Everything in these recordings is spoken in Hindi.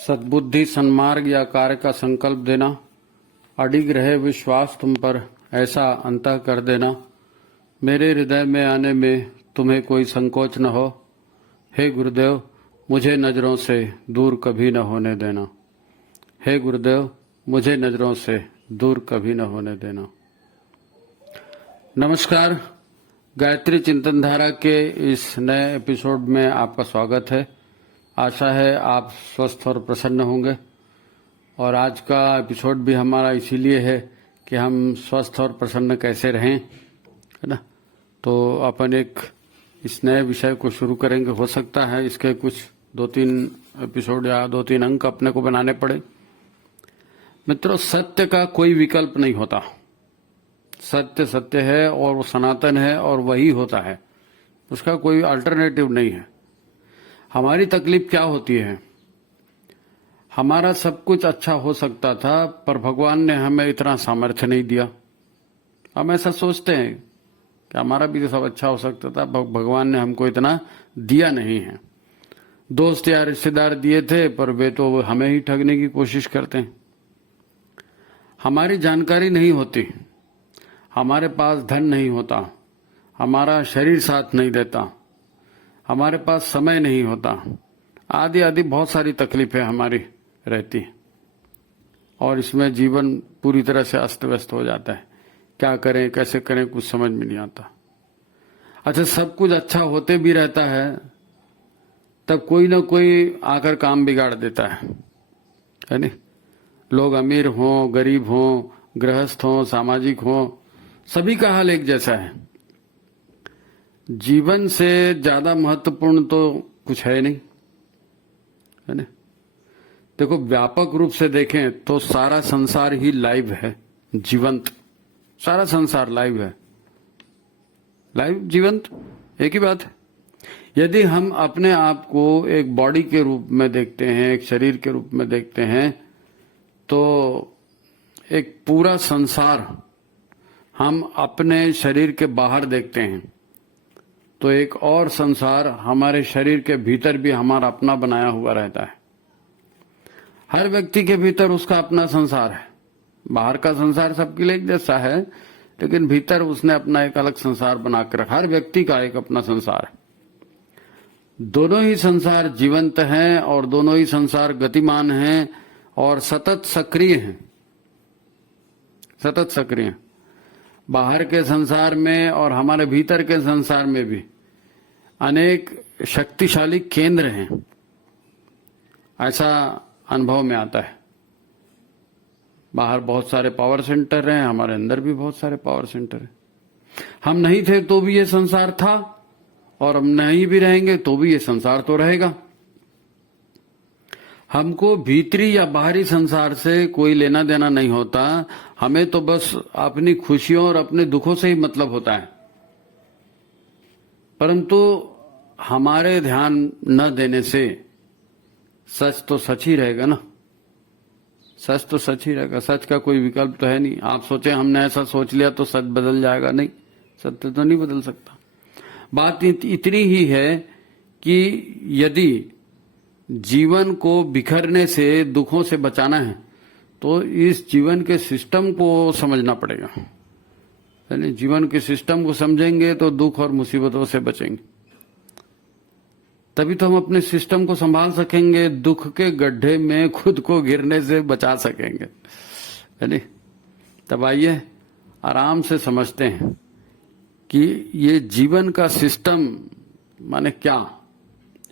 सद्बुद्धि, सन्मार्ग या कार्य का संकल्प देना, अडिग रहे विश्वास तुम पर, ऐसा अंतः कर देना। मेरे हृदय में आने में तुम्हें कोई संकोच न हो। हे गुरुदेव, मुझे नजरों से दूर कभी न होने देना। हे गुरुदेव, मुझे नजरों से दूर कभी न होने देना। नमस्कार, गायत्री चिंतन धारा के इस नए एपिसोड में आपका स्वागत है। आशा है आप स्वस्थ और प्रसन्न होंगे। और आज का एपिसोड भी हमारा इसीलिए है कि हम स्वस्थ और प्रसन्न कैसे रहें, है ना। तो अपन एक इस नए विषय को शुरू करेंगे। हो सकता है इसके कुछ 2-3 एपिसोड या 2-3 अंक अपने को बनाने पड़े। मित्रों, सत्य का कोई विकल्प नहीं होता। सत्य सत्य है और वो सनातन है और वही होता है, उसका कोई अल्टरनेटिव नहीं है। हमारी तकलीफ क्या होती है, हमारा सब कुछ अच्छा हो सकता था पर भगवान ने हमें इतना सामर्थ्य नहीं दिया। हम ऐसा सोचते हैं कि हमारा भी तो सब अच्छा हो सकता था, भगवान ने हमको इतना दिया नहीं है। दोस्त या रिश्तेदार दिए थे पर वे तो हमें ही ठगने की कोशिश करते हैं। हमारी जानकारी नहीं होती, हमारे पास धन नहीं होता, हमारा शरीर साथ नहीं देता, हमारे पास समय नहीं होता, आदि आदि बहुत सारी तकलीफें हमारी रहती हैं। और इसमें जीवन पूरी तरह से अस्त व्यस्त हो जाता है। क्या करें, कैसे करें, कुछ समझ में नहीं आता। अच्छा, सब कुछ अच्छा होते भी रहता है तब कोई ना कोई आकर काम बिगाड़ देता है नहीं। लोग अमीर हों, गरीब हों, गृहस्थ हों, सामाजिक हों, सभी का हाल एक जैसा है। जीवन से ज्यादा महत्वपूर्ण तो कुछ है नहीं, है ना। देखो, व्यापक रूप से देखें तो सारा संसार ही लाइव है, जीवंत। सारा संसार लाइव है, लाइव, जीवंत, एक ही बात है। यदि हम अपने आप को एक बॉडी के रूप में देखते हैं, एक शरीर के रूप में देखते हैं, तो एक पूरा संसार हम अपने शरीर के बाहर देखते हैं, तो एक और संसार हमारे शरीर के भीतर भी हमारा अपना बनाया हुआ रहता है। हर व्यक्ति के भीतर उसका अपना संसार है। बाहर का संसार सबके लिए एक जैसा है, लेकिन भीतर उसने अपना एक अलग संसार बना कर रखा। हर व्यक्ति का एक अपना संसार है। दोनों ही संसार जीवंत हैं और दोनों ही संसार गतिमान हैं और सतत सक्रिय हैं, सतत सक्रिय। बाहर के संसार में और हमारे भीतर के संसार में भी अनेक शक्तिशाली केंद्र हैं, ऐसा अनुभव में आता है। बाहर बहुत सारे पावर सेंटर हैं, हमारे अंदर भी बहुत सारे पावर सेंटर हैं। हम नहीं थे तो भी ये संसार था और हम नहीं भी रहेंगे तो भी ये संसार तो रहेगा। हमको भीतरी या बाहरी संसार से कोई लेना देना नहीं होता। हमें तो बस अपनी खुशियों और अपने दुखों से ही मतलब होता है। परंतु हमारे ध्यान न देने से सच तो सच ही रहेगा ना। सच तो सच ही रहेगा, सच का कोई विकल्प तो है नहीं। आप सोचे हमने ऐसा सोच लिया तो सच बदल जाएगा, नहीं, सत्य तो नहीं बदल सकता। बात इतनी ही है कि यदि जीवन को बिखरने से, दुखों से बचाना है तो इस जीवन के सिस्टम को समझना पड़ेगा। यानी जीवन के सिस्टम को समझेंगे तो दुख और मुसीबतों से बचेंगे। तभी तो हम अपने सिस्टम को संभाल सकेंगे, दुख के गड्ढे में खुद को गिरने से बचा सकेंगे, है नहीं। तब आइए आराम से समझते हैं कि ये जीवन का सिस्टम माने क्या,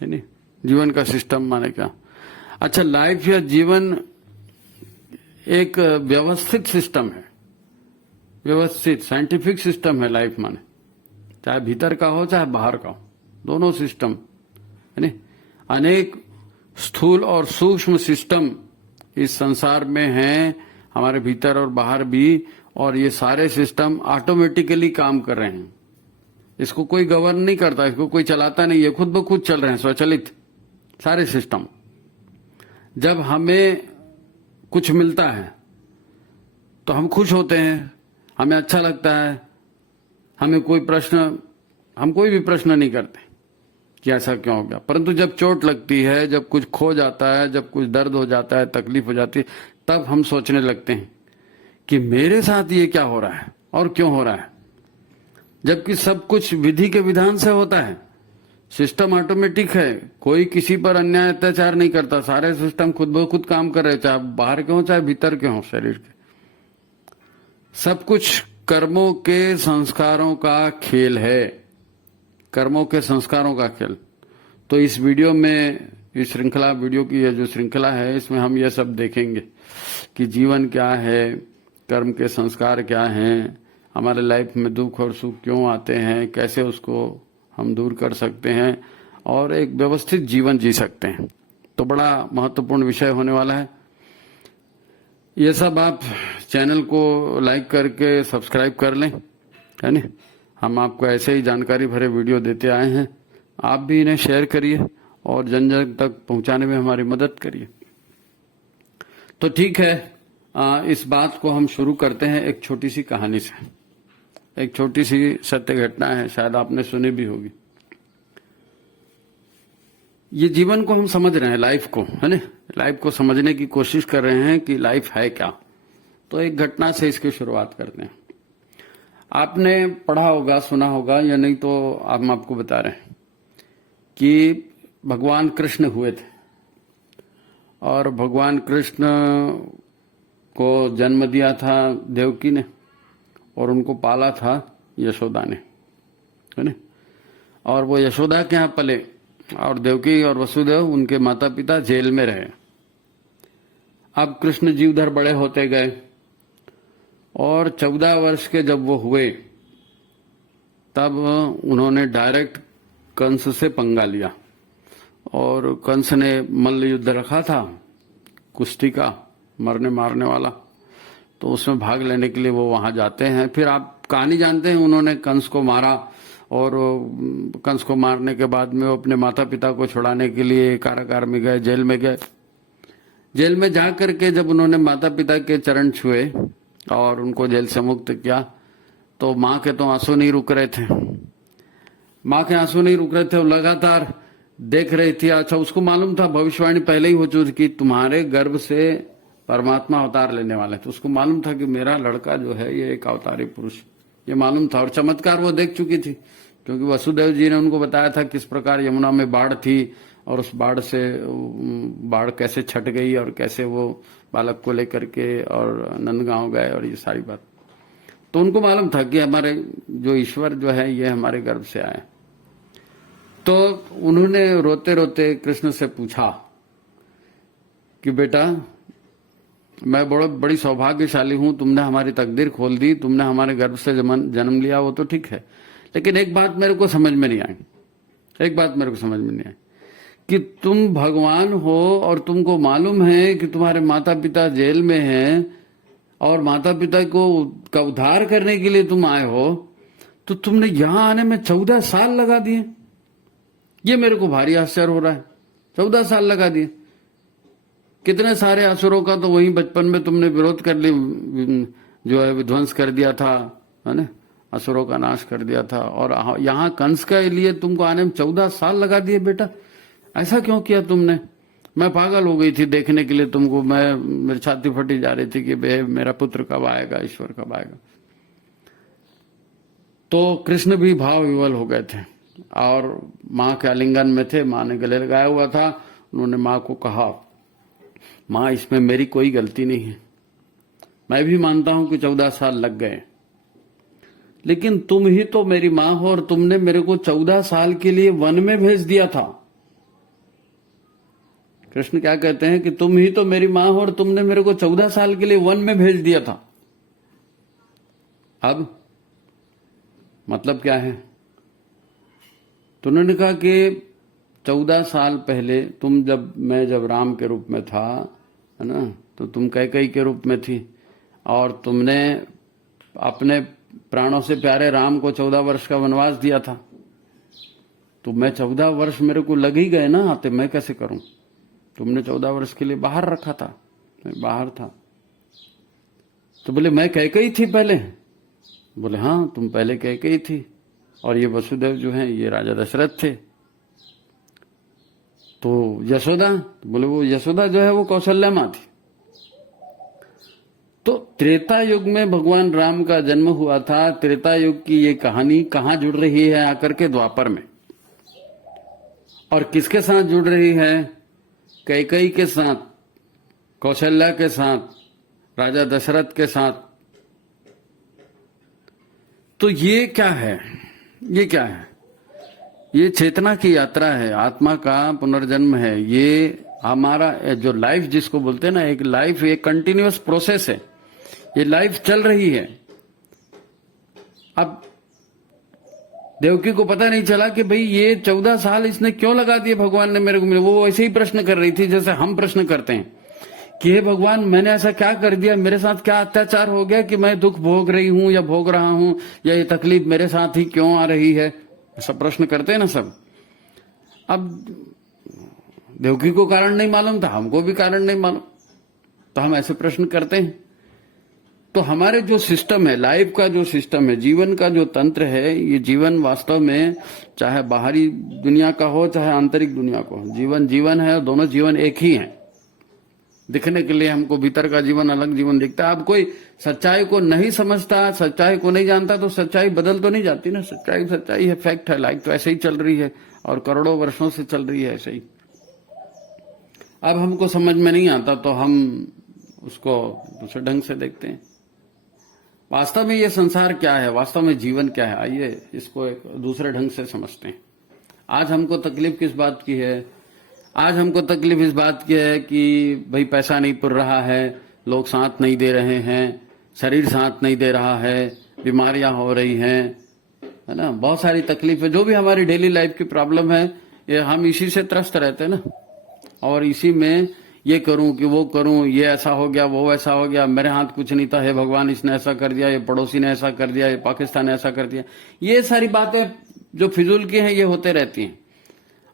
है नहीं। जीवन का सिस्टम माने क्या। अच्छा, लाइफ या जीवन एक व्यवस्थित सिस्टम है, व्यवस्थित साइंटिफिक सिस्टम है लाइफ माने। चाहे भीतर का हो चाहे बाहर का हो, दोनों सिस्टम, है नहीं। अनेक स्थूल और सूक्ष्म सिस्टम इस संसार में हैं, हमारे भीतर और बाहर भी। और ये सारे सिस्टम ऑटोमेटिकली काम कर रहे हैं। इसको कोई गवर्न नहीं करता, इसको कोई चलाता नहीं, ये खुद ब खुद चल रहे हैं, स्वचालित सारे सिस्टम। जब हमें कुछ मिलता है तो हम खुश होते हैं, हमें अच्छा लगता है, हम कोई भी प्रश्न नहीं करते, कि ऐसा क्यों हो गया। परंतु जब चोट लगती है, जब कुछ खो जाता है, जब कुछ दर्द हो जाता है, तकलीफ हो जाती है, तब हम सोचने लगते हैं कि मेरे साथ ये क्या हो रहा है और क्यों हो रहा है, जबकि सब कुछ विधि के विधान से होता है। सिस्टम ऑटोमेटिक है, कोई किसी पर अन्याय अत्याचार नहीं करता, सारे सिस्टम खुद ब खुद काम कर रहे, चाहे बाहर के हो चाहे भीतर के हो शरीर के। सब कुछ कर्मों के संस्कारों का खेल है, कर्मों के संस्कारों का खेल। तो इस वीडियो में, इस श्रृंखला वीडियो की ये जो श्रृंखला है, इसमें हम ये सब देखेंगे कि जीवन क्या है, कर्म के संस्कार क्या हैं, हमारे लाइफ में दुख और सुख क्यों आते हैं, कैसे उसको हम दूर कर सकते हैं और एक व्यवस्थित जीवन जी सकते हैं। तो बड़ा महत्वपूर्ण विषय होने वाला है। ये सब आप चैनल को लाइक करके सब्सक्राइब कर लें, है ना। हम आपको ऐसे ही जानकारी भरे वीडियो देते आए हैं, आप भी इन्हें शेयर करिए और जन जन तक पहुंचाने में हमारी मदद करिए। तो ठीक है, इस बात को हम शुरू करते हैं एक छोटी सी कहानी से। एक छोटी सी सत्य घटना है, शायद आपने सुनी भी होगी। ये जीवन को हम समझ रहे हैं, लाइफ को, है ना, लाइफ को समझने की कोशिश कर रहे हैं कि लाइफ है क्या। तो एक घटना से इसकी शुरुआत करते हैं। आपने पढ़ा होगा, सुना होगा, या नहीं तो हम आपको बता रहे हैं कि भगवान कृष्ण हुए थे और भगवान कृष्ण को जन्म दिया था देवकी ने और उनको पाला था यशोदा ने, है ना। और वो यशोदा के यहाँ पले और देवकी और वसुदेव उनके माता पिता जेल में रहे। अब कृष्ण जी उधर बड़े होते गए और 14 वर्ष के जब वो हुए तब उन्होंने डायरेक्ट कंस से पंगा लिया। और कंस ने मल्ल युद्ध रखा था, कुश्ती का, मरने मारने वाला। तो उसमें भाग लेने के लिए वो वहां जाते हैं। फिर आप कहानी जानते हैं, उन्होंने कंस को मारा और कंस को मारने के बाद में वो अपने माता पिता को छुड़ाने के लिए कारागार में गए, जेल में गए। जेल में जा करके जब उन्होंने माता पिता के चरण छुए और उनको जेल से मुक्त किया तो माँ के तो आंसू नहीं रुक रहे थे, माँ के आंसू नहीं रुक रहे थे। वो लगातार देख रही थी। अच्छा, उसको मालूम था, भविष्यवाणी पहले ही हो चुकी कि तुम्हारे गर्भ से परमात्मा अवतार लेने वाले थे। उसको मालूम था कि मेरा लड़का जो है ये एक अवतारी पुरुष, ये मालूम था। और चमत्कार वो देख चुकी थी क्योंकि वसुदेव जी ने उनको बताया था किस प्रकार यमुना में बाढ़ थी और उस बाढ़ से बाढ़ कैसे छट गई और कैसे वो बालक को लेकर के और नंदगांव गए और ये सारी बात। तो उनको मालूम था कि हमारे जो ईश्वर जो है ये हमारे गर्भ से आए। तो उन्होंने रोते रोते कृष्ण से पूछा कि बेटा, मैं बड़ी सौभाग्यशाली हूं, तुमने हमारी तकदीर खोल दी, तुमने हमारे गर्भ से जन्म लिया, वो तो ठीक है, लेकिन एक बात मेरे को समझ में नहीं आई, एक बात मेरे को समझ में नहीं आई कि तुम भगवान हो और तुमको मालूम है कि तुम्हारे माता पिता जेल में हैं और माता पिता को का उद्धार करने के लिए तुम आए हो, तो तुमने यहां आने में 14 साल लगा दिए। ये मेरे को भारी आश्चर्य हो रहा है, 14 साल लगा दिए। कितने सारे असुरों का तो वही बचपन में तुमने विरोध कर ली, जो है विध्वंस कर दिया था, है ना, असुरों का नाश कर दिया था। और यहाँ कंस के लिए तुमको आने में 14 साल लगा दिए। बेटा, ऐसा क्यों किया तुमने? मैं पागल हो गई थी देखने के लिए तुमको, मेरी छाती फटी जा रही थी कि मेरा पुत्र कब आएगा, ईश्वर कब आएगा। तो कृष्ण भी भाव विवल हो गए थे और माँ के आलिंगन में थे, माँ ने गले लगाया हुआ था। उन्होंने माँ को कहा, माँ इसमें मेरी कोई गलती नहीं है, मैं भी मानता हूं कि 14 साल लग गए, लेकिन तुम ही तो मेरी माँ हो और तुमने मेरे को 14 साल के लिए वन में भेज दिया था। कृष्ण क्या कहते हैं कि तुम ही तो मेरी माँ हो और तुमने मेरे को 14 साल के लिए वन में भेज दिया था। अब मतलब क्या है? तो उन्होंने कहा कि 14 साल पहले मैं जब राम के रूप में था, है ना, तो तुम कैकेयी के रूप में थी और तुमने अपने प्राणों से प्यारे राम को 14 वर्ष का वनवास दिया था। तो मैं 14 वर्ष मेरे को लग ही गए ना आते, मैं कैसे करूं? तुमने 14 वर्ष के लिए बाहर रखा था, मैं बाहर था। तो बोले मैं कैकेयी थी पहले? बोले हाँ, तुम पहले कैकेयी थी और ये वसुदेव जो हैं ये राजा दशरथ थे। तो यशोदा, बोले वो यशोदा जो है वो कौशल्या माँ थी। तो त्रेता युग में भगवान राम का जन्म हुआ था। त्रेता युग की ये कहानी कहाँ जुड़ रही है आकर के द्वापर में, और किसके साथ जुड़ रही है? कैकेयी के साथ, कौशल्या के साथ, राजा दशरथ के साथ। तो ये क्या है? ये क्या है? ये चेतना की यात्रा है, आत्मा का पुनर्जन्म है। ये हमारा जो लाइफ जिसको बोलते हैं ना, एक लाइफ एक कंटिन्यूअस प्रोसेस है। ये लाइफ चल रही है। अब देवकी को पता नहीं चला कि भाई ये 14 साल इसने क्यों लगा दिए भगवान ने मेरे को। वो ऐसे ही प्रश्न कर रही थी जैसे हम प्रश्न करते हैं कि हे भगवान, मैंने ऐसा क्या कर दिया, मेरे साथ क्या अत्याचार हो गया कि मैं दुख भोग रही हूं या भोग रहा हूं, या ये तकलीफ मेरे साथ ही क्यों आ रही है? ऐसा प्रश्न करते हैं ना सब। अब देवकी को कारण नहीं मालूम था, हमको भी कारण नहीं मालूम, तो हम ऐसे प्रश्न करते हैं। तो हमारे जो सिस्टम है, लाइफ का जो सिस्टम है, जीवन का जो तंत्र है, ये जीवन वास्तव में चाहे बाहरी दुनिया का हो चाहे आंतरिक दुनिया का हो, जीवन जीवन है। दोनों जीवन एक ही है। दिखने के लिए हमको भीतर का जीवन अलग जीवन दिखता है। अब कोई सच्चाई को नहीं समझता, सच्चाई को नहीं जानता, तो सच्चाई बदल तो नहीं जाती ना। सच्चाई सच्चाई है, फैक्ट है। लाइफ तो ऐसे ही चल रही है और करोड़ों वर्षों से चल रही है ऐसे ही। अब हमको समझ में नहीं आता तो हम उसको दूसरे ढंग से देखते हैं। वास्तव में ये संसार क्या है, वास्तव में जीवन क्या है, आइए इसको एक दूसरे ढंग से समझते हैं। आज हमको तकलीफ किस बात की है? आज हमको तकलीफ इस बात की है कि भाई पैसा नहीं पुर रहा है, लोग साथ नहीं दे रहे हैं, शरीर साथ नहीं दे रहा है, बीमारियां हो रही हैं, है ना। बहुत सारी तकलीफें जो भी हमारी डेली लाइफ की प्रॉब्लम है, ये हम इसी से त्रस्त रहते हैं ना। और इसी में ये करूं कि वो करूं, ये ऐसा हो गया, वो ऐसा हो गया, मेरे हाथ कुछ नहीं था, हे भगवान इसने ऐसा कर दिया, ये पड़ोसी ने ऐसा कर दिया, ये पाकिस्तान ने ऐसा कर दिया। ये सारी बातें जो फिजूल की हैं ये होते रहती हैं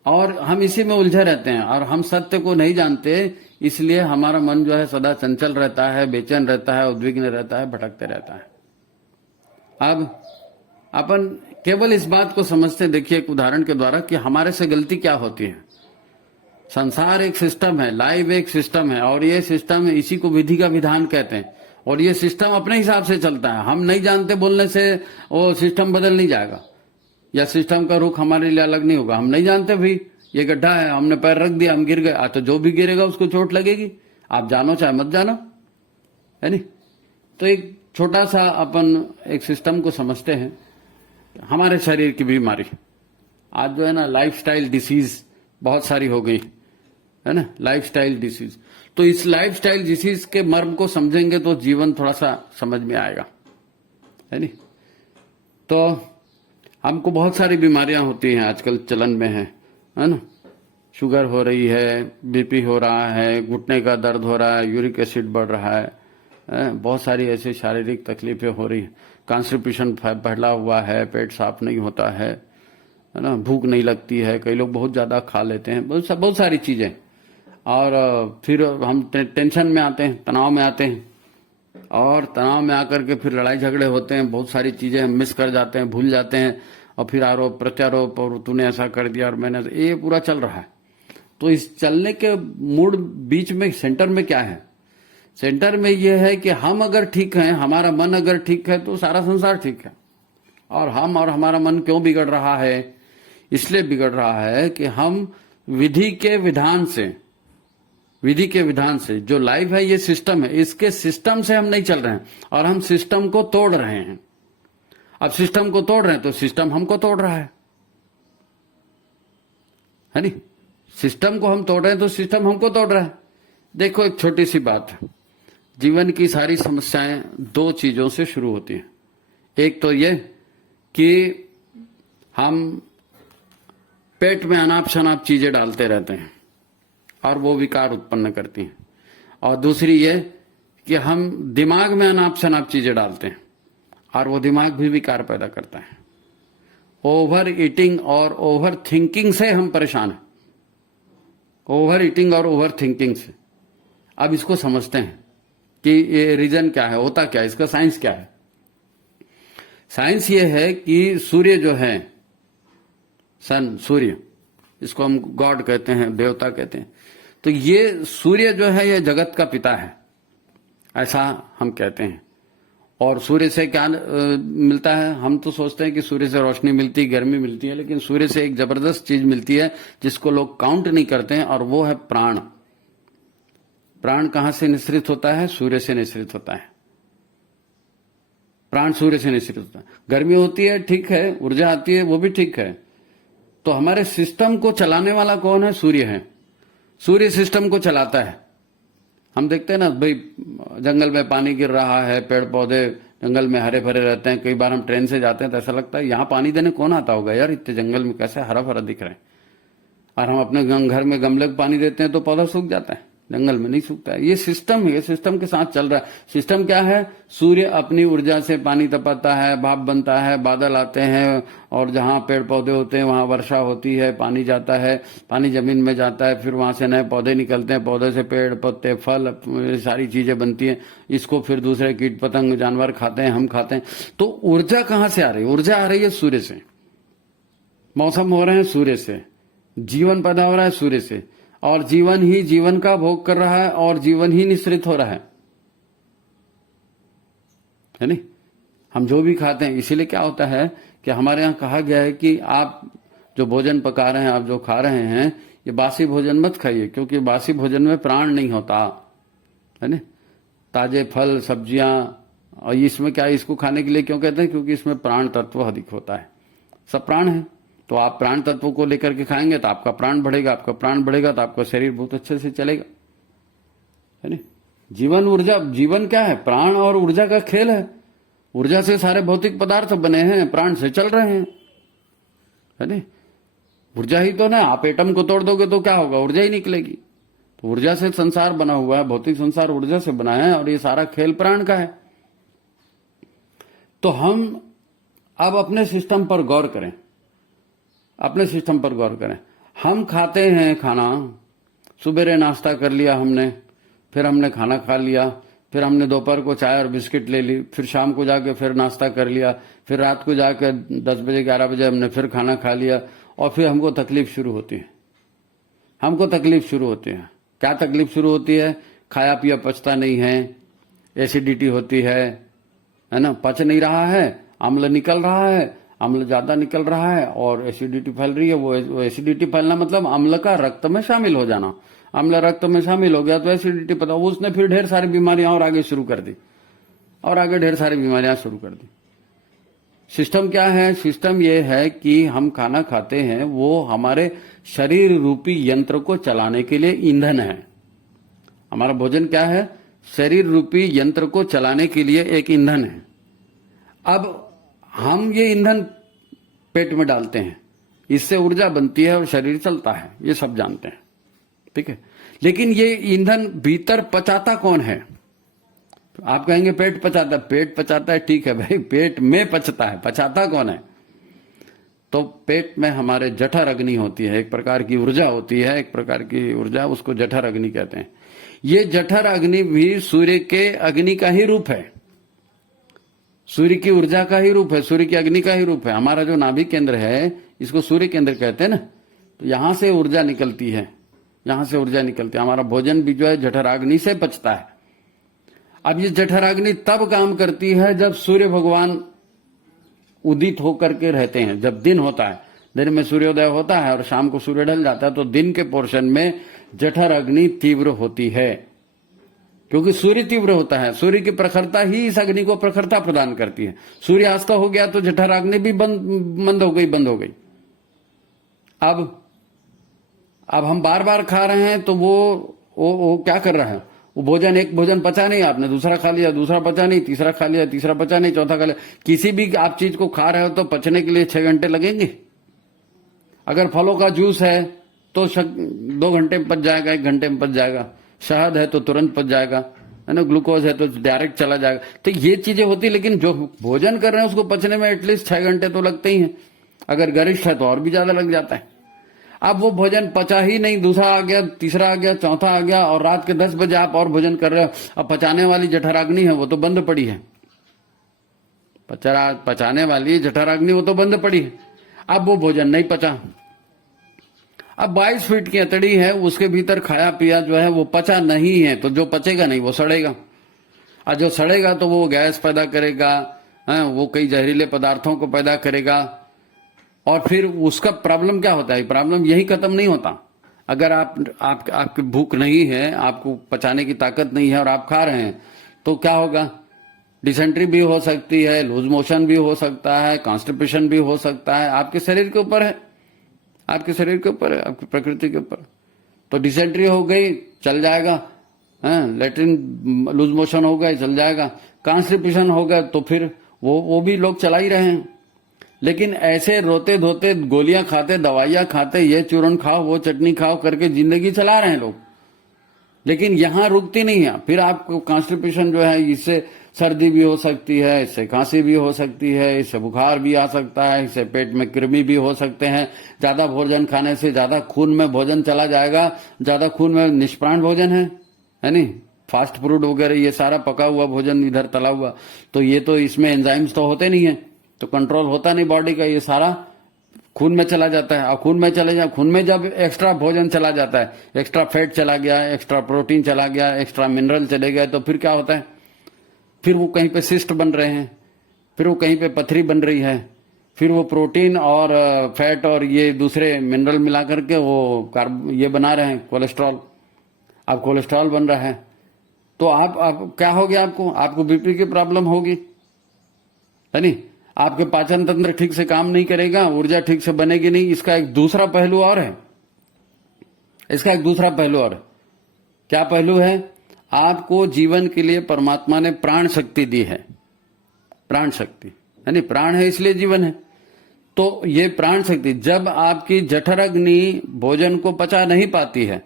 और हम इसी में उलझे रहते हैं और हम सत्य को नहीं जानते। इसलिए हमारा मन जो है सदा चंचल रहता है, बेचैन रहता है, उद्विग्न रहता है, भटकते रहता है। अब अपन केवल इस बात को समझते, देखिए एक उदाहरण के द्वारा, कि हमारे से गलती क्या होती है। संसार एक सिस्टम है, लाइव एक सिस्टम है, और ये सिस्टम इसी को विधि का विधान कहते हैं। और ये सिस्टम अपने हिसाब से चलता है। हम नहीं जानते बोलने से वो सिस्टम बदल नहीं जाएगा, या सिस्टम का रुख हमारे लिए अलग नहीं होगा। हम नहीं जानते भाई ये गड्ढा है, हमने पैर रख दिया, हम गिर गए, तो जो भी गिरेगा उसको चोट लगेगी, आप जानो चाहे मत जानो, है नहीं। तो एक छोटा सा अपन एक सिस्टम को समझते हैं। हमारे शरीर की बीमारी आज जो है ना, लाइफस्टाइल डिसीज बहुत सारी हो गई है ना, लाइफस्टाइल डिसीज। तो इस लाइफस्टाइल डिसीज के मर्म को समझेंगे तो जीवन थोड़ा सा समझ में आएगा, है नहीं। तो हमको बहुत सारी बीमारियां होती हैं आजकल चलन में है ना। शुगर हो रही है, बीपी हो रहा है, घुटने का दर्द हो रहा है, यूरिक एसिड बढ़ रहा है, बहुत सारी ऐसी शारीरिक तकलीफें हो रही हैं। कॉन्स्टिपेशन फैला हुआ है, पेट साफ नहीं होता है ना, भूख नहीं लगती है, कई लोग बहुत ज्यादा खा लेते हैं, बहुत सारी चीजें। और फिर हम टेंशन में आते हैं, तनाव में आते हैं, और तनाव में आकर के फिर लड़ाई झगड़े होते हैं, बहुत सारी चीजें हम मिस कर जाते हैं, भूल जाते हैं, और फिर आरोप प्रत्यारोप, और तूने ऐसा कर दिया और मैंने, ये पूरा चल रहा है। तो इस चलने के मूड बीच में सेंटर में क्या है? सेंटर में ये है कि हम अगर ठीक हैं, हमारा मन अगर ठीक है, तो सारा संसार ठीक है। और हम और हमारा मन क्यों बिगड़ रहा है? इसलिए बिगड़ रहा है कि हम विधि के विधान से जो लाइफ है, ये सिस्टम है, इसके सिस्टम से हम नहीं चल रहे हैं और हम सिस्टम को तोड़ रहे हैं। अब सिस्टम को तोड़ रहे हैं तो सिस्टम हमको तोड़ रहा है नहीं। सिस्टम को हम तोड़ रहे हैं तो सिस्टम हमको तोड़ रहा है। देखो एक छोटी सी बात है, जीवन की सारी समस्याएं दो चीजों से शुरू होती हैं। एक तो ये कि हम पेट में अनाप शनाप चीजें डालते रहते हैं और वो विकार उत्पन्न करती हैं, और दूसरी ये कि हम दिमाग में अनाप शनाप चीजें डालते हैं और वो दिमाग भी विकार पैदा करता है। ओवर ईटिंग और ओवर थिंकिंग से हम परेशान हैं, ओवर ईटिंग और ओवर थिंकिंग से। अब इसको समझते हैं कि ये रीजन क्या है, होता क्या है, इसका साइंस क्या है। साइंस ये है कि सूर्य जो है, सन, सूर्य, इसको हम गॉड कहते हैं, देवता कहते हैं। तो ये सूर्य जो है ये जगत का पिता है, ऐसा हम कहते हैं। और सूर्य से क्या मिलता है? हम तो सोचते हैं कि सूर्य से रोशनी मिलती है, गर्मी मिलती है, लेकिन सूर्य से एक जबरदस्त चीज मिलती है जिसको लोग काउंट नहीं करते हैं, और वो है प्राण। प्राण कहां से निश्रित होता है? सूर्य से निश्रित होता है। प्राण सूर्य से निश्रित होता है। गर्मी होती है, ठीक है, ऊर्जा आती है, वो भी ठीक है। तो हमारे सिस्टम को चलाने वाला कौन है? सूर्य है। सूर्य सिस्टम को चलाता है। हम देखते हैं ना भाई, जंगल में पानी गिर रहा है, पेड़ पौधे जंगल में हरे भरे रहते हैं। कई बार हम ट्रेन से जाते हैं तो ऐसा लगता है यहाँ पानी देने कौन आता होगा यार, इतने जंगल में कैसे हरा भरा दिख रहा है। और हम अपने घर में गमले में पानी देते हैं तो पौधा सूख जाता है, जंगल में नहीं सूखता है। ये सिस्टम है, सिस्टम के साथ चल रहा है। सिस्टम क्या है? सूर्य अपनी ऊर्जा से पानी तपाता है, भाप बनता है, बादल आते हैं, और जहां पेड़ पौधे होते हैं वहां वर्षा होती है, पानी जाता है, पानी जमीन में जाता है, फिर वहां से नए पौधे निकलते हैं, पौधे से पेड़ पत्ते फल सारी चीजें बनती हैं। इसको फिर दूसरे कीट पतंग जानवर खाते हैं, हम खाते हैं। तो ऊर्जा कहां से आ रही है? ऊर्जा आ रही है सूर्य से। मौसम हो रहे हैं सूर्य से, जीवन पैदा हो रहा है सूर्य से, और जीवन ही जीवन का भोग कर रहा है, और जीवन ही निश्रित हो रहा है नहीं? हम जो भी खाते हैं, इसीलिए क्या होता है कि हमारे यहाँ कहा गया है कि आप जो भोजन पका रहे हैं, आप जो खा रहे हैं, ये बासी भोजन मत खाइए, क्योंकि बासी भोजन में प्राण नहीं होता है ना। ताजे फल सब्जियां, और इसमें क्या, इसको खाने के लिए क्यों कहते हैं? क्योंकि इसमें प्राण तत्व अधिक होता है। सब प्राण है, तो आप प्राण तत्वों को लेकर के खाएंगे तो आपका प्राण बढ़ेगा, आपका प्राण बढ़ेगा तो आपका शरीर बहुत अच्छे से चलेगा, है ना। जीवन ऊर्जा, जीवन क्या है? प्राण और ऊर्जा का खेल है। ऊर्जा से सारे भौतिक पदार्थ बने हैं, प्राण से चल रहे हैं, है ना। ऊर्जा ही तो ना, आप एटम को तोड़ दोगे तो क्या होगा? ऊर्जा ही निकलेगी। तो ऊर्जा से संसार बना हुआ है, भौतिक संसार ऊर्जा से बना है, और ये सारा खेल प्राण का है। तो हम अब अपने सिस्टम पर गौर करें, अपने सिस्टम पर गौर करें। हम खाते हैं खाना, सुबेरे नाश्ता कर लिया हमने, फिर हमने खाना खा लिया, फिर हमने दोपहर को चाय और बिस्किट ले ली, फिर शाम को जाके फिर नाश्ता कर लिया, फिर रात को जाके 10 बजे 11 बजे हमने फिर खाना खा लिया, और फिर हमको तकलीफ शुरू होती है। हमको तकलीफ शुरू होती है। क्या तकलीफ शुरू होती है? खाया पिया पचता नहीं है, एसिडिटी होती है ना, पच नहीं रहा है, अम्ल निकल रहा है, अम्ल ज्यादा निकल रहा है और एसिडिटी फैल रही है। वो एसिडिटी फैलना मतलब अम्ल का रक्त में शामिल हो जाना। अम्ल रक्त में शामिल हो गया तो एसिडिटी पता, उसने फिर ढेर सारी बीमारियां और आगे शुरू कर दी, और आगे ढेर सारी बीमारियां शुरू कर दी। सिस्टम क्या है? सिस्टम ये है कि हम खाना खाते हैं, वो हमारे शरीर रूपी यंत्र को चलाने के लिए ईंधन है। हमारा भोजन क्या है? शरीर रूपी यंत्र को चलाने के लिए एक ईंधन है। अब हम ये ईंधन पेट में डालते हैं, इससे ऊर्जा बनती है और शरीर चलता है, ये सब जानते हैं, ठीक है। लेकिन ये ईंधन भीतर पचाता कौन है? आप कहेंगे पेट पचाता है। पेट पचाता है, ठीक है भाई, पेट में पचता है, पचाता कौन है? तो पेट में हमारे जठर अग्नि होती है, एक प्रकार की ऊर्जा होती है, एक प्रकार की ऊर्जा, उसको जठर अग्नि कहते हैं। ये जठर अग्नि भी सूर्य के अग्नि का ही रूप है, सूर्य की ऊर्जा का ही रूप है, सूर्य की अग्नि का ही रूप है। हमारा जो नाभि केंद्र है, इसको सूर्य केंद्र कहते हैं ना, तो यहां से ऊर्जा निकलती है, यहां से ऊर्जा निकलती है। हमारा भोजन भी जो है जठराग्नि से पचता है। अब ये जठराग्नि तब काम करती है जब सूर्य भगवान उदित होकर के रहते हैं, जब दिन होता है, दिन में सूर्योदय होता है और शाम को सूर्य ढल जाता है, तो दिन के पोर्शन में जठर अग्नि तीव्र होती है, क्योंकि सूर्य तीव्र होता है। सूर्य की प्रखरता ही इस अग्नि को प्रखरता प्रदान करती है। सूर्य अस्त हो गया तो जठराग्नि भी बंद हो गई। अब हम बार बार खा रहे हैं, तो वो क्या कर रहा है? वो भोजन, एक भोजन पचा नहीं, आपने दूसरा खा लिया, दूसरा पचा नहीं, तीसरा खा लिया, तीसरा पचा नहीं, चौथा खा लिया। किसी भी आप चीज को खा रहे हो तो पचने के लिए 6 घंटे लगेंगे। अगर फलों का जूस है तो 2 घंटे में पच जाएगा, 1 घंटे में पच जाएगा। शहद है तो तुरंत पच जाएगा, है ना। ग्लूकोज है तो डायरेक्ट चला जाएगा। तो ये चीजें होती, लेकिन जो भोजन कर रहे हैं उसको पचने में एटलीस्ट 6 घंटे तो लगते ही हैं। अगर गरिष्ठ है तो और भी ज्यादा लग जाता है। अब वो भोजन पचा ही नहीं, दूसरा आ गया, तीसरा आ गया, चौथा आ गया, और रात के 10 बजे आप और भोजन कर रहे हो। अब पचाने वाली जठराग्नि है वो तो बंद पड़ी है, पचाने वाली जठराग्नि वो तो बंद पड़ी है। अब वो भोजन नहीं पचा, अब 22 फीट की अतड़ी है, उसके भीतर खाया पिया जो है वो पचा नहीं है, तो जो पचेगा नहीं वो सड़ेगा, और जो सड़ेगा तो वो गैस पैदा करेगा, वो कई जहरीले पदार्थों को पैदा करेगा। और फिर उसका प्रॉब्लम क्या होता है? प्रॉब्लम यही खत्म नहीं होता। अगर आपकी भूख नहीं है, आपको पचाने की ताकत नहीं है और आप खा रहे हैं, तो क्या होगा? डिसेंट्री भी हो सकती है, लूज मोशन भी हो सकता है, कॉन्स्टिपेशन भी हो सकता है। आपके शरीर के ऊपर है, आपके शरीर के ऊपर है, आपकी प्रकृति के ऊपर। तो डिसेंट्री हो गई, चल जाएगा, लेट्रिन लूज मोशन हो गए, चल जाएगा। कॉन्स्टिपेशन हो गया तो फिर वो भी लोग चला ही रहे हैं। लेकिन ऐसे रोते धोते, गोलियां खाते, दवाइयां खाते, ये चूर्ण खाओ, वो चटनी खाओ करके जिंदगी चला रहे हैं लोग, लेकिन यहां रुकती नहीं है। फिर आपको कॉन्स्टिपेशन जो है, इससे सर्दी भी हो सकती है, इससे खांसी भी हो सकती है, इससे बुखार भी आ सकता है, इससे पेट में कृमि भी हो सकते हैं। ज्यादा भोजन खाने से ज्यादा खून में भोजन चला जाएगा, ज्यादा खून में निष्प्राण भोजन है नहीं, फास्ट फूड वगैरह, ये सारा पका हुआ भोजन इधर तला हुआ, तो ये तो इसमें एंजाइम्स तो होते नहीं है, तो कंट्रोल होता नहीं बॉडी का, ये सारा खून में चला जाता है। और खून में चले जाए, खून में जब एक्स्ट्रा भोजन चला जाता है, एक्स्ट्रा फैट चला गया, एक्स्ट्रा प्रोटीन चला गया, एक्स्ट्रा मिनरल चले गए, तो फिर क्या होता है? फिर वो कहीं पे सिस्ट बन रहे हैं, फिर वो कहीं पे पथरी बन रही है, फिर वो प्रोटीन और फैट और ये दूसरे मिनरल मिला करके वो ये बना रहे हैं कोलेस्ट्रॉल। अब कोलेस्ट्रॉल बन रहा है तो आप क्या हो गया? आपको बीपी की प्रॉब्लम होगी, है नहीं? आपके पाचन तंत्र ठीक से काम नहीं करेगा, ऊर्जा ठीक से बनेगी नहीं। इसका एक दूसरा पहलू और है, इसका एक दूसरा पहलू और है। क्या पहलू है? आपको जीवन के लिए परमात्मा ने प्राण शक्ति दी है, प्राण शक्ति, है नहीं? प्राण है इसलिए जीवन है। तो ये प्राण शक्ति जब आपकी जठराग्नि भोजन को पचा नहीं पाती है,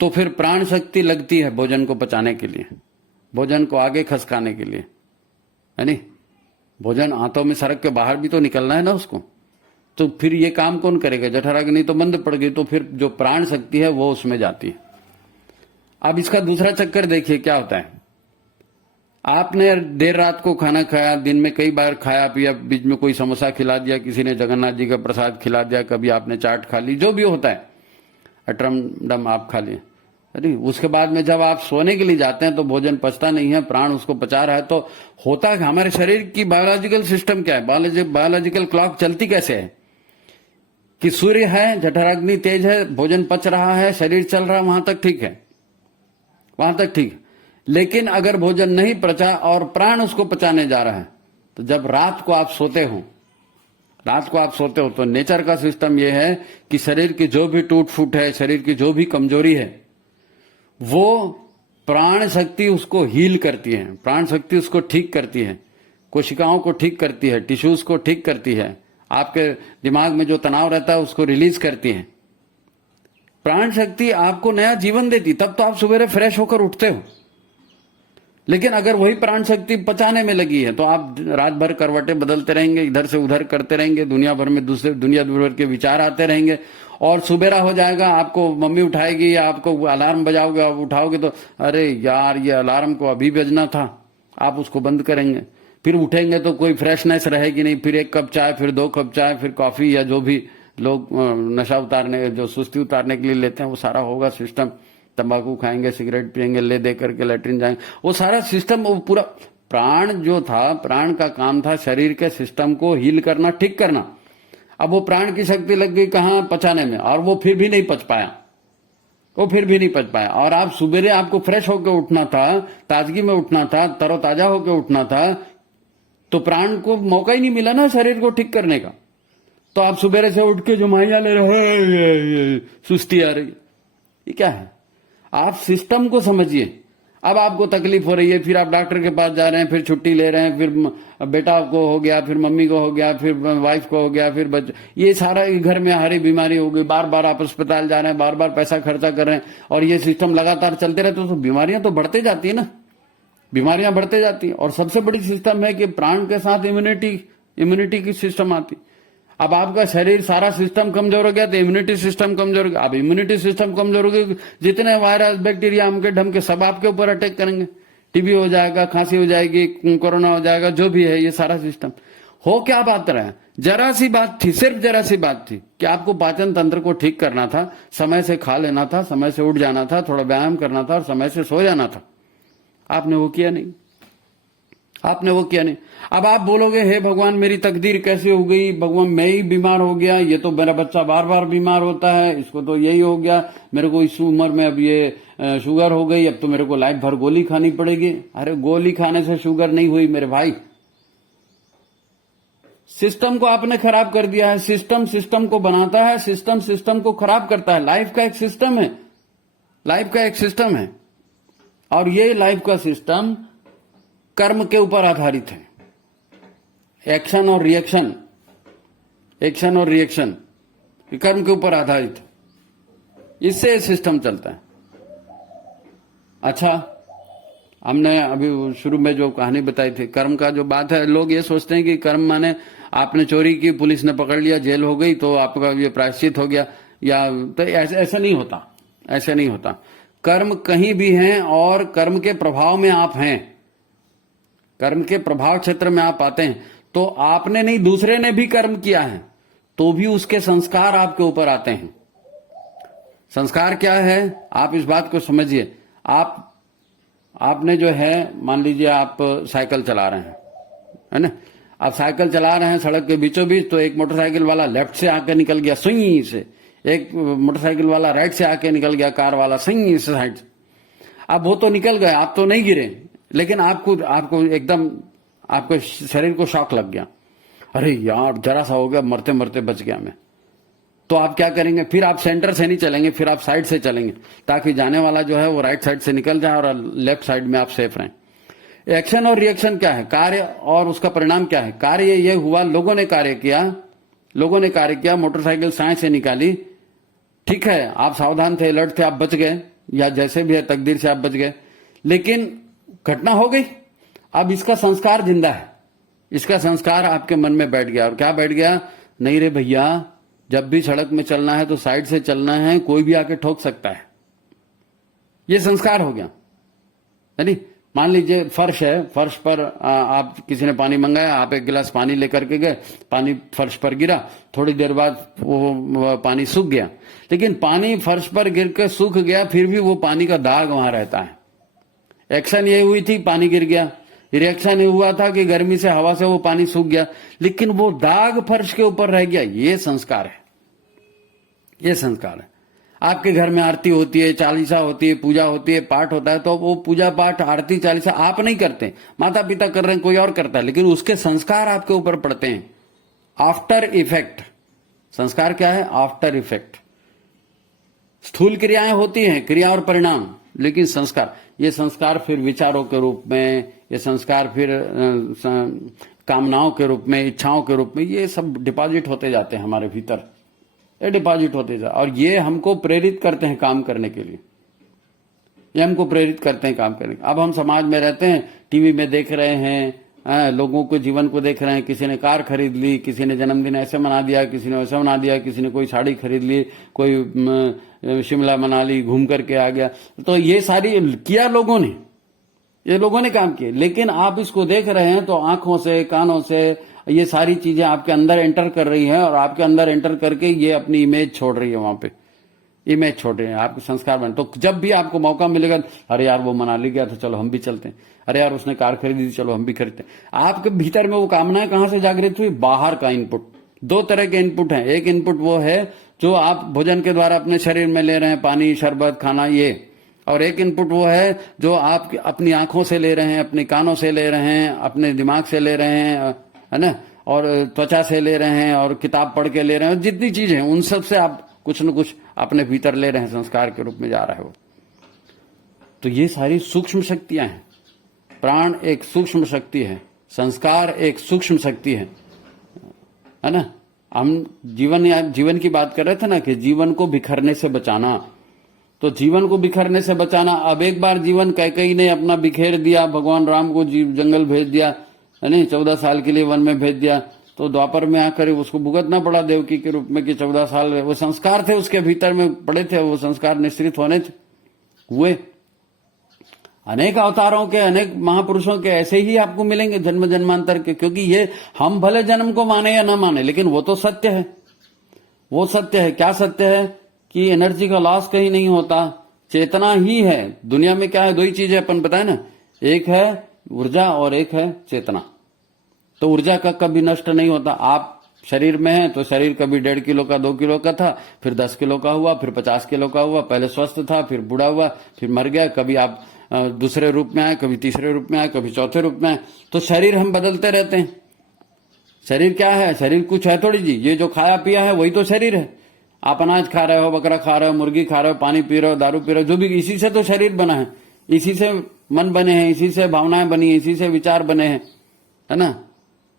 तो फिर प्राण शक्ति लगती है भोजन को पचाने के लिए, भोजन को आगे खसकाने के लिए, है नहीं? भोजन आंतों में सरक के बाहर भी तो निकलना है ना उसको, तो फिर ये काम कौन करेगा? जठराग्नि तो बंद पड़ गई, तो फिर जो प्राण शक्ति है वो उसमें जाती है। अब इसका दूसरा चक्कर देखिए क्या होता है। आपने देर रात को खाना खाया, दिन में कई बार खाया पिया, बीच में कोई समोसा खिला दिया, किसी ने जगन्नाथ जी का प्रसाद खिला दिया, कभी आपने चाट खा ली, जो भी होता है, अटरम डम आप खा लिए, अरे उसके बाद में जब आप सोने के लिए जाते हैं तो भोजन पचता नहीं है, प्राण उसको पचा रहा है। तो होता है हमारे शरीर की बायोलॉजिकल सिस्टम क्या है, बायोलॉजिकल क्लॉक चलती कैसे है कि सूर्य है, जठराग्नि तेज है, भोजन पच रहा है, शरीर चल रहा है, वहां तक ठीक है, वहां तक ठीक है। लेकिन अगर भोजन नहीं पचा और प्राण उसको पचाने जा रहा है, तो जब रात को आप सोते हो, रात को आप सोते हो, तो नेचर का सिस्टम यह है कि शरीर की जो भी टूट फूट है, शरीर की जो भी कमजोरी है, वो प्राण शक्ति उसको हील करती है, प्राण शक्ति उसको ठीक करती है, कोशिकाओं को ठीक करती है, टिश्यूज को ठीक करती है, आपके दिमाग में जो तनाव रहता है उसको रिलीज करती है। प्राण शक्ति आपको नया जीवन देती, तब तो आप सवेरे फ्रेश होकर उठते हो। लेकिन अगर वही प्राण शक्ति पचाने में लगी है तो आप रात भर करवटें बदलते रहेंगे, इधर से उधर करते रहेंगे, दुनिया भर में दुनिया भर के विचार आते रहेंगे, और सुबेरा हो जाएगा, आपको मम्मी उठाएगी या आपको अलार्म बजाओगे, आप उठाओगे तो अरे यार ये अलार्म को अभी बजना था, आप उसको बंद करेंगे। फिर उठेंगे तो कोई फ्रेशनेस रहेगी नहीं, फिर 1 कप चाय, फिर 2 कप चाय, फिर कॉफी, या जो भी लोग नशा उतारने, जो सुस्ती उतारने के लिए लेते हैं, वो सारा होगा सिस्टम। तंबाकू खाएंगे, सिगरेट पिएंगे, ले दे करके लेटरिन जाएंगे, वो सारा सिस्टम, वो पूरा प्राण जो था, प्राण का काम था शरीर के सिस्टम को हील करना, ठीक करना। अब वो प्राण की शक्ति लग गई कहाँ? पचाने में, और वो फिर भी नहीं पच पाया, वो फिर भी नहीं पच पाया। और आप सुबेरे आपको फ्रेश होकर उठना था, ताजगी में उठना था, तरोताजा होकर उठना था, तो प्राण को मौका ही नहीं मिला ना शरीर को ठीक करने का। तो आप सुबेरे से उठ के जो माइया ले रहे, सुस्ती आ रही, ये क्या है? आप सिस्टम को समझिए। अब आपको तकलीफ हो रही है, फिर आप डॉक्टर के पास जा रहे हैं, फिर छुट्टी ले रहे हैं, फिर बेटा को हो गया, फिर मम्मी को हो गया, फिर वाइफ को हो गया, फिर बच्चे, ये सारा घर में हरी बीमारी हो गई, बार बार आप अस्पताल जा रहे हैं, बार बार पैसा खर्चा कर रहे हैं, और ये सिस्टम लगातार चलते रहते तो बीमारियां तो बढ़ते जाती है ना, बीमारियां बढ़ते जाती है। और सबसे बड़ी सिस्टम है कि प्राण के साथ इम्यूनिटी की सिस्टम आती। अब आपका शरीर सारा सिस्टम कमजोर हो गया तो इम्यूनिटी सिस्टम कमजोर हो गया। अब इम्यूनिटी सिस्टम कमजोर हो गई, जितने वायरस बैक्टीरिया हमके ढमके सब आपके ऊपर अटैक करेंगे, टीबी हो जाएगा, खांसी हो जाएगी, कोरोना हो जाएगा, जो भी है, ये सारा सिस्टम हो क्या बात रहा है। जरा सी बात थी, सिर्फ जरा सी बात थी कि आपको पाचन तंत्र को ठीक करना था, समय से खा लेना था, समय से उठ जाना था, थोड़ा व्यायाम करना था और समय से सो जाना था। आपने वो किया नहीं, आपने वो किया नहीं। अब आप बोलोगे हे भगवान मेरी तकदीर कैसे हो गई, भगवान मैं ही बीमार हो गया, ये तो मेरा बच्चा बार बार बीमार होता है, इसको तो यही हो गया, मेरे को इस उम्र में अब ये शुगर हो गई, अब तो मेरे को लाइफ भर गोली खानी पड़ेगी। अरे गोली खाने से शुगर नहीं हुई मेरे भाई, सिस्टम को आपने खराब कर दिया है। सिस्टम सिस्टम को बनाता है, सिस्टम सिस्टम को खराब करता है। लाइफ का एक सिस्टम है, लाइफ का एक सिस्टम है, और ये लाइफ का सिस्टम कर्म के ऊपर आधारित है। एक्शन और रिएक्शन, एक्शन और रिएक्शन कर्म के ऊपर आधारित है, इससे सिस्टम चलता है। अच्छा, हमने अभी शुरू में जो कहानी बताई थी कर्म का जो बात है, लोग ये सोचते हैं कि कर्म माने आपने चोरी की, पुलिस ने पकड़ लिया, जेल हो गई तो आपका ये प्रायश्चित हो गया, या तो ऐसा नहीं होता, ऐसा नहीं होता। कर्म कहीं भी हैं और कर्म के प्रभाव में आप हैं, कर्म के प्रभाव क्षेत्र में आप आते हैं, तो आपने नहीं दूसरे ने भी कर्म किया है तो भी उसके संस्कार आपके ऊपर आते हैं। संस्कार क्या है, आप इस बात को समझिए। आपने जो है, मान लीजिए आप साइकिल चला रहे हैं, है ना, आप साइकिल चला रहे हैं सड़क के बीचों बीच, तो एक मोटरसाइकिल वाला लेफ्ट से आके निकल गया सुई से, एक मोटरसाइकिल वाला राइट से आके निकल गया, कार वाला सुई से साइड से। अब वो तो निकल गए, आप तो नहीं गिरे, लेकिन आपको एकदम आपके शरीर को शॉक लग गया, अरे यार जरा सा हो गया, मरते मरते बच गया मैं। तो आप क्या करेंगे, फिर आप सेंटर से नहीं चलेंगे, फिर आप साइड से चलेंगे, ताकि जाने वाला जो है वो राइट साइड से निकल जाए और लेफ्ट साइड में आप सेफ रहें। एक्शन और रिएक्शन क्या है, कार्य और उसका परिणाम क्या है। कार्य ये हुआ, लोगों ने कार्य किया, मोटरसाइकिल साए से निकाली, ठीक है, आप सावधान थे, अलर्ट थे, आप बच गए, या जैसे भी है तकदीर से आप बच गए, लेकिन घटना हो गई। अब इसका संस्कार जिंदा है, इसका संस्कार आपके मन में बैठ गया। और क्या बैठ गया, नहीं रे भैया, जब भी सड़क में चलना है तो साइड से चलना है, कोई भी आके ठोक सकता है। ये संस्कार हो गया। यानी मान लीजिए फर्श है, फर्श पर आप किसी ने पानी मंगाया, आप एक गिलास पानी लेकर के गए, पानी फर्श पर गिरा, थोड़ी देर बाद वो पानी सूख गया, लेकिन पानी फर्श पर गिर के सूख गया, फिर भी वो पानी का दाग वहां रहता है। एक्शन ये हुई थी, पानी गिर गया, रिएक्शन ये हुआ था कि गर्मी से, हवा से वो पानी सूख गया, लेकिन वो दाग फर्श के ऊपर रह गया। ये संस्कार है, ये संस्कार है। आपके घर में आरती होती है, चालीसा होती है, पूजा होती है, पाठ होता है, तो वो पूजा पाठ आरती चालीसा आप नहीं करते, माता पिता कर रहे हैं, कोई और करता है, लेकिन उसके संस्कार आपके ऊपर पड़ते हैं। आफ्टर इफेक्ट, संस्कार क्या है, आफ्टर इफेक्ट। स्थूल क्रियाएं होती हैं, क्रिया और परिणाम, लेकिन संस्कार, ये संस्कार फिर विचारों के रूप में, ये संस्कार फिर कामनाओं के रूप में, इच्छाओं के रूप में, ये सब डिपॉजिट होते जाते हैं हमारे भीतर, ये डिपॉजिट होते जाते, और ये हमको प्रेरित करते हैं काम करने के लिए, ये हमको प्रेरित करते हैं काम करने के। अब हम समाज में रहते हैं, टीवी में देख रहे हैं, लोगों के जीवन को देख रहे हैं, किसी ने कार खरीद ली, किसी ने जन्मदिन ऐसे मना दिया, किसी ने वैसे मना दिया, किसी ने कोई साड़ी खरीद ली, कोई शिमला मनाली घूम करके आ गया। तो ये सारी किया लोगों ने, ये लोगों ने काम किए, लेकिन आप इसको देख रहे हैं तो आंखों से, कानों से ये सारी चीजें आपके अंदर एंटर कर रही हैं, और आपके अंदर एंटर करके ये अपनी इमेज छोड़ रही है, वहां पे इमेज छोड़ रही है, आपके संस्कार बन। तो जब भी आपको मौका मिलेगा, अरे यार वो मनाली गया था, चलो हम भी चलते हैं, अरे यार उसने कार खरीदी थी, चलो हम भी खरीदते हैं। आपके भीतर में वो कामनाएं कहां से जागृत हुई, बाहर का इनपुट। दो तरह के इनपुट हैं, एक इनपुट वो है जो आप भोजन के द्वारा अपने शरीर में ले रहे हैं, पानी, शरबत, खाना, ये, और एक इनपुट वो है जो आप अपनी आंखों से ले रहे हैं, अपने कानों से ले रहे हैं, अपने दिमाग से ले रहे हैं, है ना, और त्वचा से ले रहे हैं, और किताब पढ़ के ले रहे हैं, जितनी चीजें हैं उन सब से आप कुछ न कुछ अपने भीतर ले रहे हैं, संस्कार के रूप में जा रहा है वो। तो ये सारी सूक्ष्म शक्तियां हैं। प्राण एक सूक्ष्म शक्ति है, संस्कार एक सूक्ष्म शक्ति है ना। हम जीवन की बात कर रहे थे ना, कि जीवन को बिखरने से बचाना, तो जीवन को बिखरने से बचाना। अब एक बार जीवन कैकेयी ने अपना बिखेर दिया, भगवान राम को जंगल भेज दिया, है नहीं, 14 साल के लिए वन में भेज दिया, तो द्वापर में आकर उसको भुगतना पड़ा देवकी के रूप में कि 14 साल वो संस्कार थे उसके भीतर में पड़े थे, वो संस्कार निश्रित हुए। अनेक अवतारों के, अनेक महापुरुषों के ऐसे ही आपको मिलेंगे जन्म जन्मांतर के, क्योंकि ये हम भले जन्म को माने या ना माने, लेकिन वो तो सत्य है। वो सत्य है। क्या सत्य है? कि एनर्जी का लॉस कहीं नहीं होता, चेतना ही है। दुनिया में क्या है? दो ही चीजें अपन बताए ना, एक है ऊर्जा और एक है चेतना। तो ऊर्जा का कभी नष्ट नहीं होता। आप शरीर में है तो शरीर कभी 1.5 किलो का 2 किलो का था, फिर 10 किलो का हुआ, फिर 50 किलो का हुआ, पहले स्वस्थ था, फिर बूढ़ा हुआ, फिर मर गया। कभी आप दूसरे रूप में आए, कभी तीसरे रूप में आए, कभी चौथे रूप में आए। तो शरीर हम बदलते रहते हैं। शरीर क्या है? शरीर कुछ है थोड़ी जी। ये जो खाया पिया है वही तो शरीर है। आप अनाज खा रहे हो, बकरा खा रहे हो, मुर्गी खा रहे हो, पानी पी रहे हो, दारू पी रहे हो, जो भी, इसी से तो शरीर बना है। इसी से मन बने हैं, इसी से भावनाएं बनी है, इसी से विचार बने हैं, है ना।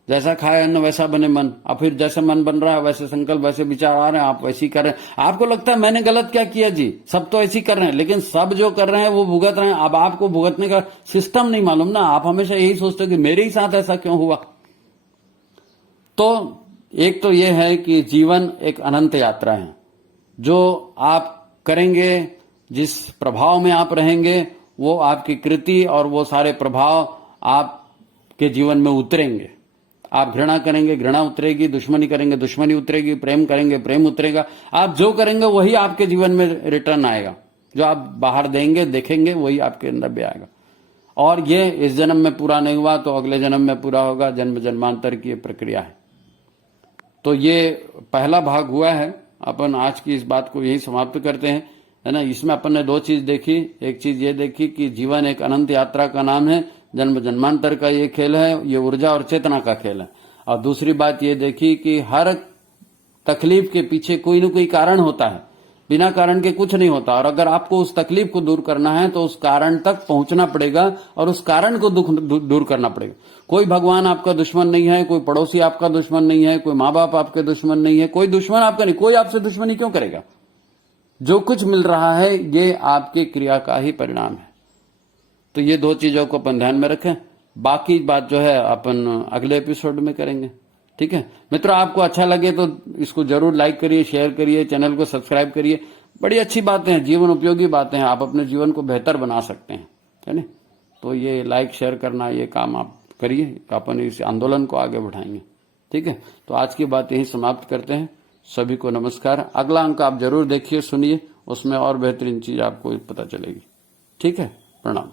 जैसा खाए अन्न वैसा बने मन। अब फिर जैसे मन बन रहा है वैसे संकल्प, वैसे विचार आ रहे हैं, आप वैसे ही कर रहे हैं। आपको लगता है मैंने गलत क्या किया जी? सब तो ऐसे ही कर रहे हैं, लेकिन सब जो कर रहे हैं वो भुगत रहे हैं। अब आपको भुगतने का सिस्टम नहीं मालूम ना। आप हमेशा यही सोचते हो कि मेरे ही साथ ऐसा क्यों हुआ। तो एक तो यह है कि जीवन एक अनंत यात्रा है। जो आप करेंगे, जिस प्रभाव में आप रहेंगे, वो आपकी कृति और वो सारे प्रभाव आपके जीवन में उतरेंगे। आप घृणा करेंगे, घृणा उतरेगी, दुश्मनी करेंगे, दुश्मनी उतरेगी, प्रेम करेंगे, प्रेम उतरेगा। आप जो करेंगे वही आपके जीवन में रिटर्न आएगा। जो आप बाहर देंगे, देखेंगे, वही आपके अंदर भी आएगा। और ये इस जन्म में पूरा नहीं हुआ तो अगले जन्म में पूरा होगा। जन्म जन्मांतर की प्रक्रिया है। तो ये पहला भाग हुआ है। अपन आज की इस बात को यही समाप्त करते हैं, है ना। इसमें अपन ने दो चीज देखी। एक चीज ये देखी कि जीवन एक अनंत यात्रा का नाम है, जन्म जन्मांतर का ये खेल है, ये ऊर्जा और चेतना का खेल है। और दूसरी बात ये देखी कि हर तकलीफ के पीछे कोई न कोई कारण होता है, बिना कारण के कुछ नहीं होता। और अगर आपको उस तकलीफ को दूर करना है तो उस कारण तक पहुंचना पड़ेगा और उस कारण को दुख दूर करना पड़ेगा। कोई भगवान आपका दुश्मन नहीं है, कोई पड़ोसी आपका दुश्मन नहीं है, कोई माँ बाप आपके दुश्मन नहीं है, कोई दुश्मन आपका नहीं। कोई आपसे दुश्मनी क्यों करेगा? जो कुछ मिल रहा है ये आपके क्रिया का ही परिणाम है। तो ये दो चीजों को अपन ध्यान में रखें। बाकी बात जो है अपन अगले एपिसोड में करेंगे। ठीक है मित्रों, आपको अच्छा लगे तो इसको जरूर लाइक करिए, शेयर करिए, चैनल को सब्सक्राइब करिए। बड़ी अच्छी बातें हैं, जीवन उपयोगी बातें हैं। आप अपने जीवन को बेहतर बना सकते हैं, है ना। तो ये लाइक शेयर करना, ये काम आप करिए, अपन इस आंदोलन को आगे बढ़ाएंगे। ठीक है, तो आज की बात यही समाप्त करते हैं। सभी को नमस्कार। अगला अंक आप जरूर देखिए, सुनिए, उसमें और बेहतरीन चीज आपको पता चलेगी। ठीक है, प्रणाम।